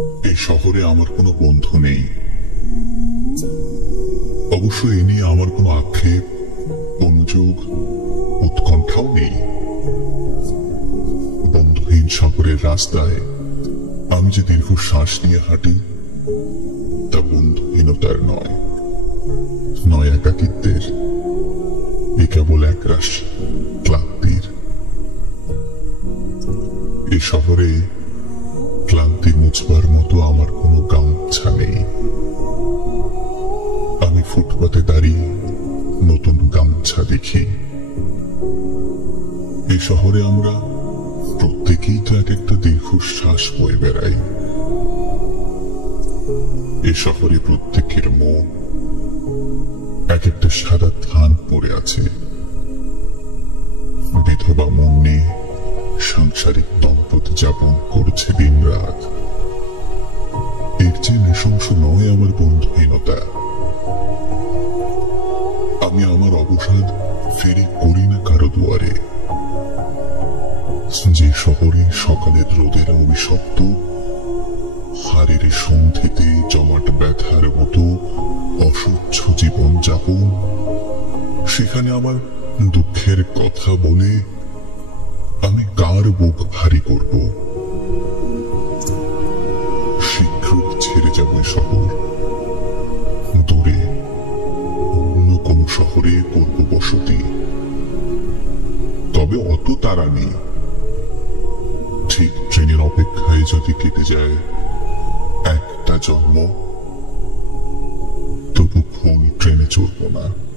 এই শহরে আমার কোনো বন্ধু নেই। অবশ্য এ নিয়ে আমার কোনো আক্ষেপ, অনুযোগ, উৎকণ্ঠাও নেই। বন্ধুহীন শহরের রাস্তায় আমি যে দীর্ঘ শ্বাস নিয়ে হাঁটি, তা বন্ধুহীনতার নয়, নয় একাকিত্বের, এ কেবল একরাশ ক্লান্তির। এ শহরে ক্লান্তি মুছবার মতো আমার কোনো গামছা নেই। আমি ফুটপাতে দাঁড়িয়ে নতুন গামছা দেখি। এই শহরে আমরা প্রত্যেকেই তো এক একটা দীর্ঘশ্বাস বয়ে বেড়াই। এ শহরে প্রত্যেকের মন এক একটা সাদা ধান পড়ে আছে। বিধবা মন নিয়ে সাংসারিক দম্পতি যাপন করছে দিন রাত। এর চেয়ে নৃশংস নয় আমার বন্ধুহীনতা। আমি আমার অবসাদ ফেরি করি না কারো দুয়ারে। যে শহরে সকালের রোদের অভিশপ্ত, হাড়ের সন্ধিতে জমাট ব্যথার মতো অসহ্য জীবন যাপন, সেখানে আমার দুঃখের কথা বলে আমি কার বুক ভারী করব? শীঘ্রই ছেড়ে যাবে শহর, দূরে অন্য কোন শহরে করব বসতি। তবে অত তাড়া নেই। ঠিক ট্রেনের অপেক্ষায় যদি কেটে যায় একটা জন্ম, তবু কোন ট্রেনে চড়ব না।